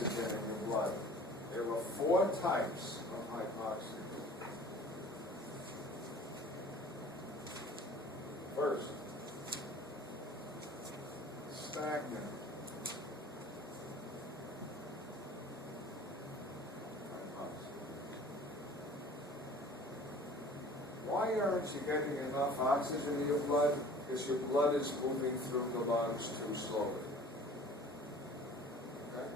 oxygen in your blood. There are 4 types of hypoxia. First, stagnant hypoxia. Why aren't you getting enough oxygen in your blood? Because your blood is moving through the lungs too slowly. Okay?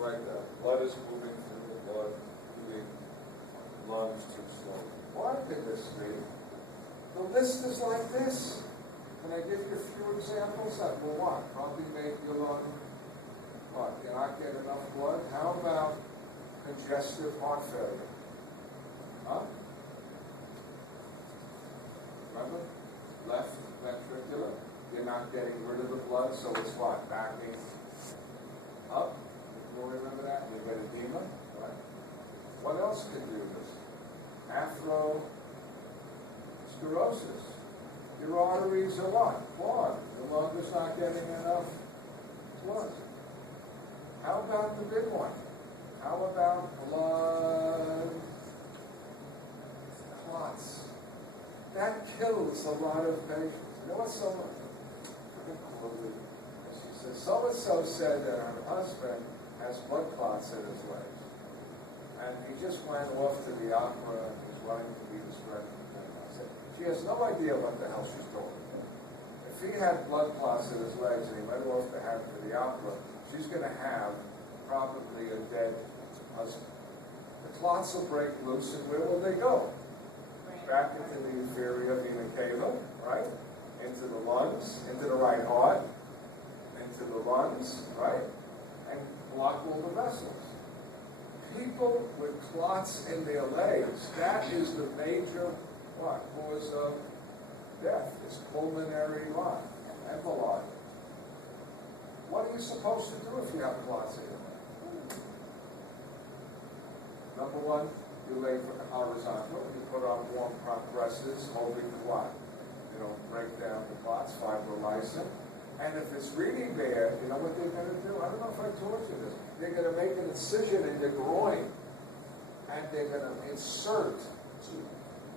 Right there. Blood is moving through the lungs too slowly. Why could this be? The list is like this. Can I give you a few examples? That will what? Probably make your lung, what? You not get enough blood? How about congestive heart failure? Huh? Remember? Left ventricular. You're not getting rid of the blood, so it's what? Backing up. You all remember that? You get edema, right? What else can do this? Atherosclerosis. Your arteries are what? Clogged. The lung is not getting enough blood. How about the big one? How about blood clots? That kills a lot of patients. You know what someone, she says, so-and-so said that her husband has blood clots in his legs. And he just went off to the opera and he's running to be his friend. I said, she has no idea what the hell she's doing. If he had blood clots in his legs and he went off to the opera, she's going to have probably a dead husband. The clots will break loose, and where will they go? Back into the inferior vena cava, right? Into the lungs, into the right heart, into the lungs, right? And block all the vessels. People with clots in their legs, that is the major, what, cause of death. It's pulmonary what? Embolism. What are you supposed to do if you have clots in your leg? Number one, you lay horizontal. You put on warm compresses, hoping to what? Break down the clots, fibrolysin. And if it's really bad, you know what they're going to do? I don't know if I told you this. They're going to make an incision in the groin, and they're going to insert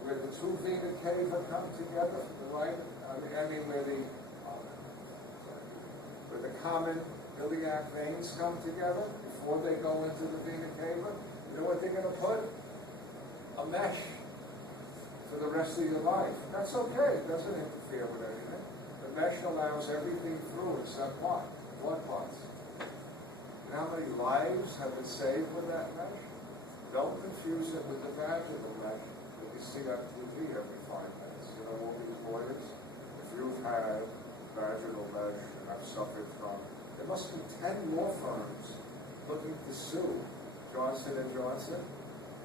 where the 2 vena cava come together, right? Where the common iliac veins come together before they go into the vena cava. You know what they're going to put? A mesh for the rest of your life. That's okay. It doesn't interfere with anything. The mesh allows everything through except what? Blood clots. You know how many lives have been saved with that mesh? Don't confuse it with the vaginal mesh that you see on TV every 5 minutes. You know all these lawyers? If you've had vaginal mesh and have suffered from, there must be 10 law firms looking to sue Johnson & Johnson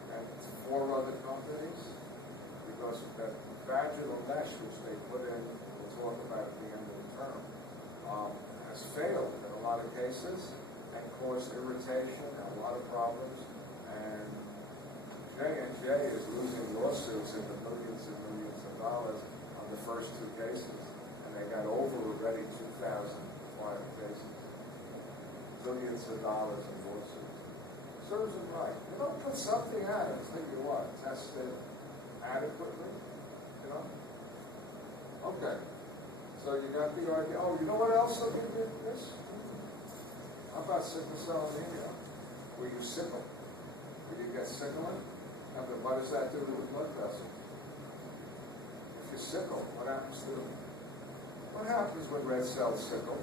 and 4 other companies because of that vaginal mesh which they put in, we'll talk about at the end of the term, has failed in a lot of cases and caused irritation and a lot of problems. And J&J is losing lawsuits in the millions and millions of dollars on the first 2 cases. And they got over already 2,000 acquired cases. Billions of dollars in lawsuits. Serves it right. You don't put something out and think you what? Test it adequately? Okay. So you got the idea. Oh, you know what else will give you this? How about sickle cell anemia? Where you sickle. Where you get sickling? Now, but what does that do to the blood vessels? If you sickle, what happens to them? What happens when red cells sickle?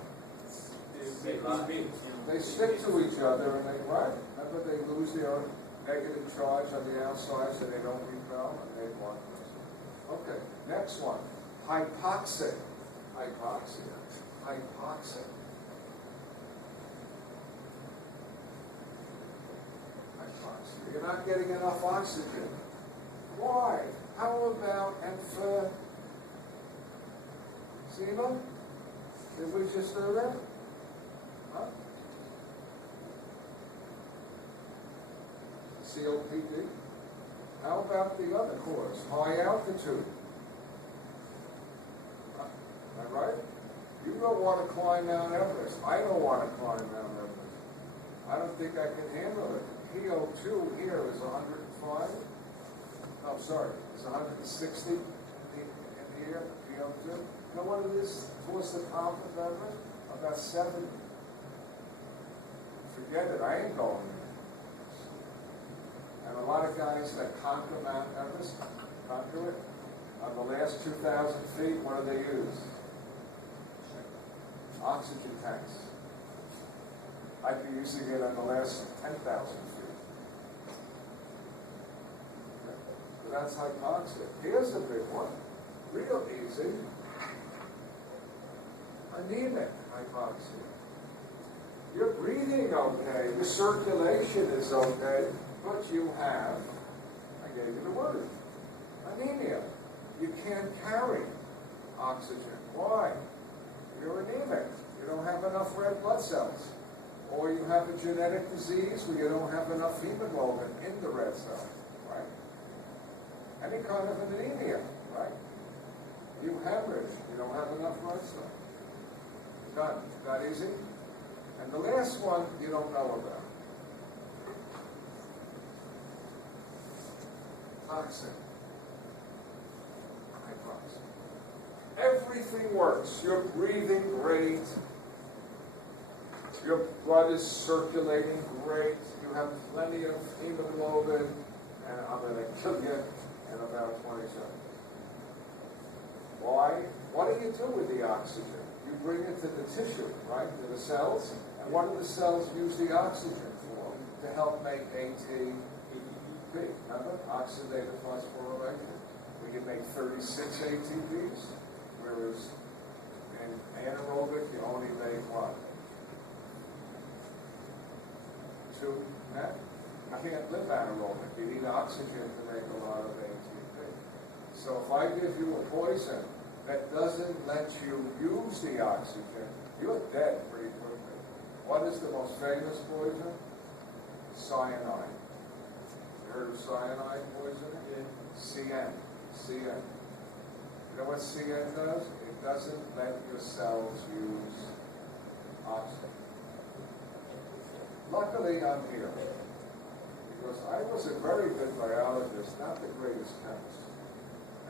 They stick to each other and they what? Remember, they lose their negative charge on the outside so they don't repel and they block them. Okay, next one. Hypoxia. Hypoxia. Hypoxia. Hypoxia. You're not getting enough oxygen. Why? How about emphysema? Did we just do that? Huh? COPD? How about the other cause? High altitude. Am I right? You don't want to climb Mount Everest. I don't want to climb Mount Everest. I don't think I can handle it. PO2 here is 105. No, sorry, it's 160 in here, PO2. You know what it is towards the top of Everest? About 70. Forget it, I ain't going there. And a lot of guys that conquer Mount Everest, conquer it, on the last 2,000 feet, what do they use? Oxygen tanks. I'd be using it on the last 10,000 feet. So that's hypoxia. Here's a big one. Real easy. Anemic hypoxia. You're breathing okay, your circulation is okay, but you have, I gave you the word, anemia. You can't carry oxygen. Why? You're anemic. You don't have enough red blood cells. Or you have a genetic disease where you don't have enough hemoglobin in the red cell, right? Any kind of an anemia, right? You hemorrhage. You don't have enough red cells. Done. That easy? And the last one you don't know about. Toxic hypoxia. Everything works. You're breathing great. Your blood is circulating great. You have plenty of hemoglobin. And I'm going to kill you in about 20 seconds. Why? What do you do with the oxygen? You bring it to the tissue, right? To the cells. And what do the cells use the oxygen for? To help make ATP. Remember? Oxidative phosphorylation. We can make 36 ATPs, whereas in anaerobic you only make what? 2 net? You can't live anaerobic. You need oxygen to make a lot of ATP. So if I give you a poison that doesn't let you use the oxygen, you're dead pretty quickly. What is the most famous poison? Cyanide. You heard of cyanide poisoning? Yeah. CN. CN. You know what CN does? It doesn't let your cells use oxygen. Luckily, I'm here. Because I was a very good biologist, not the greatest chemist.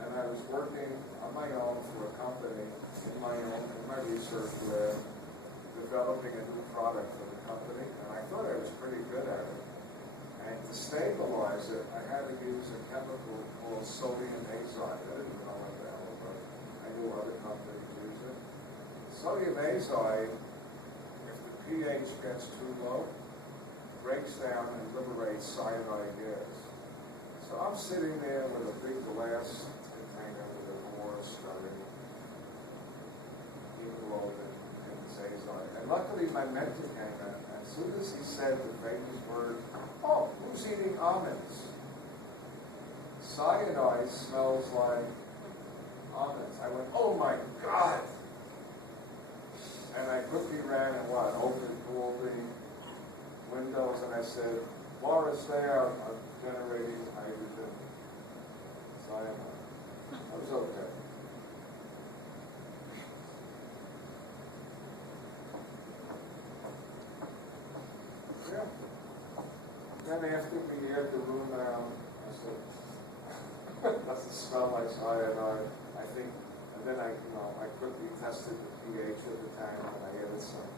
And I was working on my own for a company, in my research lab, developing a new product for the company, and I thought I was pretty good at it. And to stabilize it, I had to use a chemical called sodium azide. I didn't know what the hell it was. I knew other companies use it. Sodium azide, if the pH gets too low, breaks down and liberates cyanide gas. So I'm sitting there with a big glass container with a more stirring hemoglobin and azide. And luckily my mentor came in, and as soon as he said the famous word, "Oh, who's eating almonds?" Cyanide smells like almonds. I went, "Oh my God!" And I quickly ran and opened all the windows, and I said, "Boris, they are generating hydrogen cyanide." That was okay. Yeah. Then after we aired the room out, I said, "Doesn't smell like cyanide." I think, and then I quickly tested the pH of the tank, and I added some